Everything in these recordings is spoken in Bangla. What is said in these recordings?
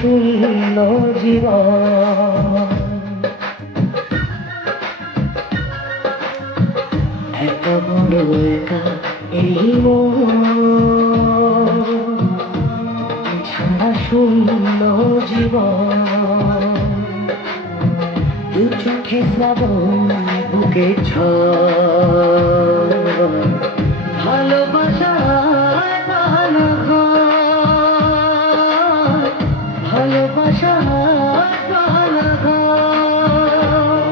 শূন্য জীবন, এত বড় একা এই মন, ছাড়া শূন্য জীবন, দু চোখে শ্রাবণ বুকে ঝড়, ভালোবাসা বাহানা ঘর, ভালোবাসা বাহানা ঘর,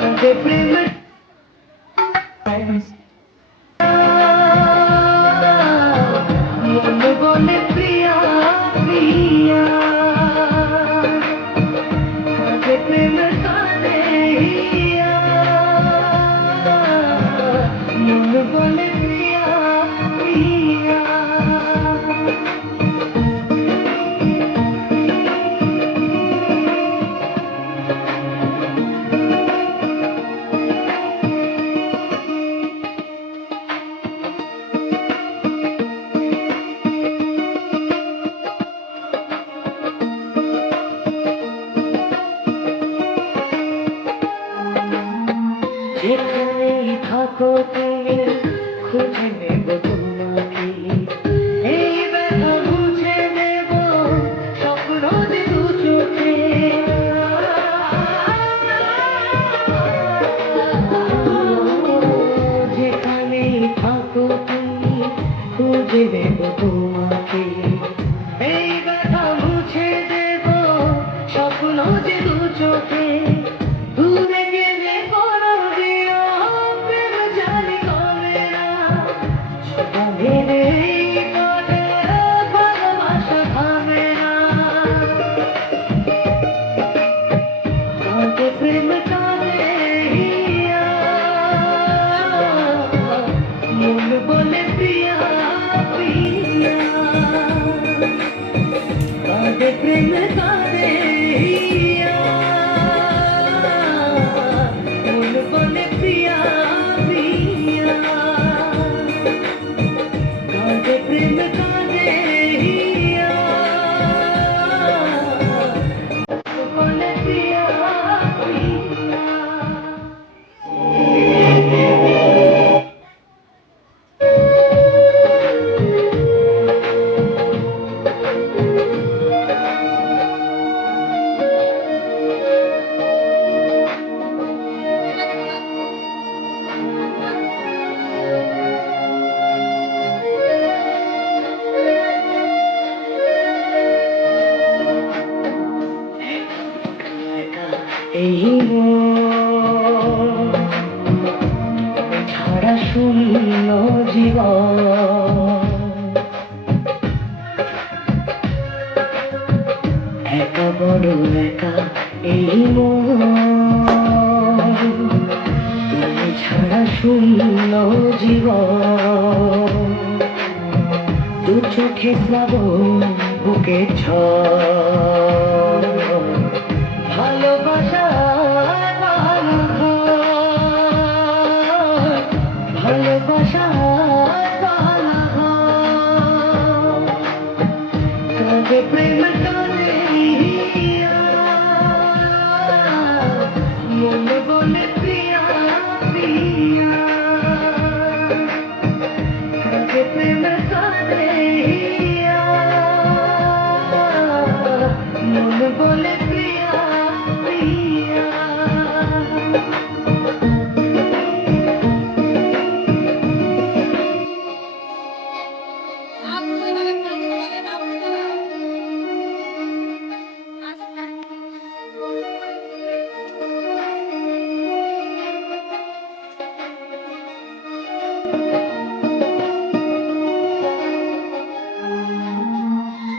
কাঁদে প্রেমের মন বলে প্রিয়া প্রিয়া, কাঁদে প্রেমের কাঁদে হিয়া, মন বলে প্রিয়া প্রিয়া। যেখানেই থাকো তুমি খুঁজে নেব তোমাকে, এই ব্যথা বুঝে নেব স্বপ্ন যে দু চোখে, যেখানেই থাকো তুমি খুঁজে নেব তোমাকে, এই ব্যথা মুছে দেব স্বপ্ন যে দু চোখে, দূরে গেলে কোনো দিও প্রেম জানি হবে না, ছোটা ভেবে পথে ভালোবাসা হবে না, কাঁদে প্রেম কাঁদে হিয়া, মন বলে প্রিয়া প্রিয়া, কাঁদে প্রেম কাঁদে হিয়া, মন বলে প্রিয়া প্রিয়া, কাঁদে প্রেম কাঁদে হিয়া, মন বলে প্রিয়া প্রিয়া। এই মন ছাড়া শূন্য জীবন, একা বড় একা এই মন, তুমি ছাড়া শূন্য জীবন, দু চোখে শ্রাবণ বুকে ঝড়, ভালোবাসা বাহানা ঘর, ভালোবাসা বাহানা ঘর, কাঁদে প্রেম কাঁদে হিয়া, মন বলে প্রিয়া প্রিয়া, কাঁদে প্রেম কাঁদে হিয়া, মন বলে প্রিয়া প্রিয়া।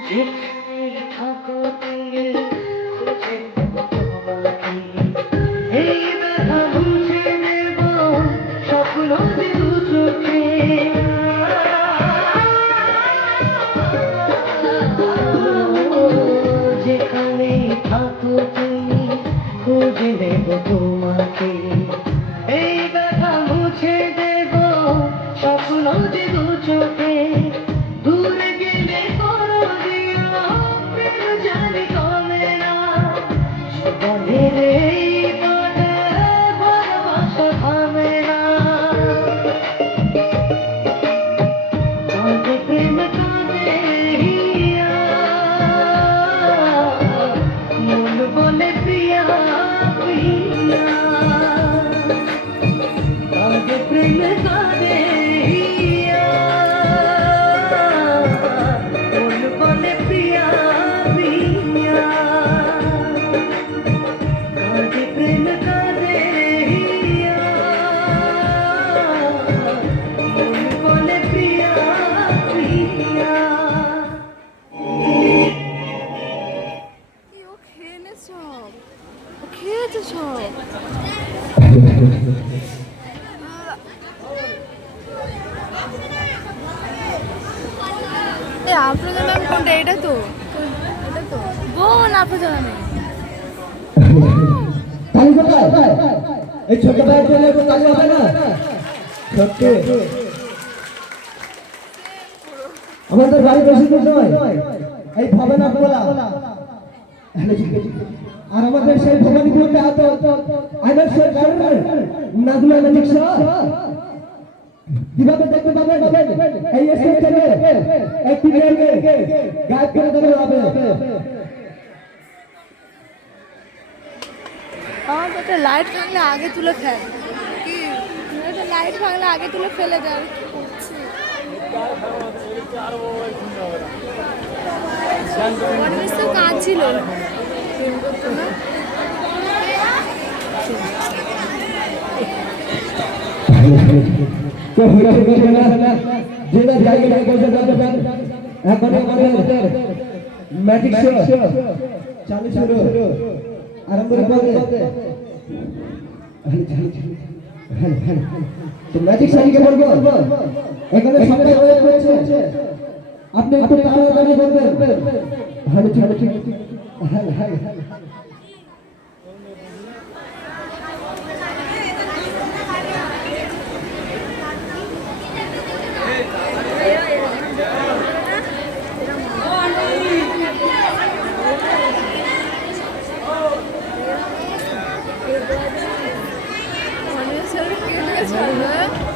যেখানেই থাকো তুমি খুঁজে নেব তোমাকে, এই ব্যথা বুঝে নেব স্বপ্ন যে দু চোখে, যেখানেই থাকো তুমি খুঁজে নেব তোমাকে, এই ব্যথা মুছে দেব স্বপ্ন যে দু চোখে, দূরে গেলে কোনো দিও রে বনে ভালোবাসা থামে না কাঁদে প্রেম কাঁদে হিয়া মন বলে প্রিয়া প্রিয়া কাঁদে প্রেম কাঁদে হিয়া মন বলে প্রিয়া প্রিয়া কাঁদে প্রেম কাঁদে হিয়া মন বলে প্রিয়া প্রিয়া কি ও খেলে সব ও খেয়েছে সব এ আপনাদের ম্যাম কোনটা এটা তো বোন আপনাদের ম্যাম তালি কোথায়? এই ছোট ভাইয়ের জন্য একটু তালি হবে না? সত্যি আমাদের বাড়ি বেশি দূর নয়, এই ভবনা বলা আর আমাদের সেই ভবানীপুরতে আইনার সরকার নাজমা ম্যাজিক শো কিভাবে দেখতে পাবেন এই স্টেজ থেকে একটি মেয়েকে গায়েব করে দেওয়া হবে। আমার তো লাইট ভাঙলে আগে তুলে ফেল কি লাইট ভাঙলে আগে তুলে ফেলে দেয় আর কি করছি অনেক তো কাজ ছিল যেটা জায়গাটা বসে যাবেন এখন আমাদের ম্যাজিক শো চালু শুরু আরম্ভ করবে তো ম্যাজিক শোকে বলবো এখানে সবাই ওয়েট করছে আপনি একটু তাড়াতাড়ি করবেন হ্যালো ঠিক হ্যালো হ্যালো অনেক ছেলে কেটে গেছে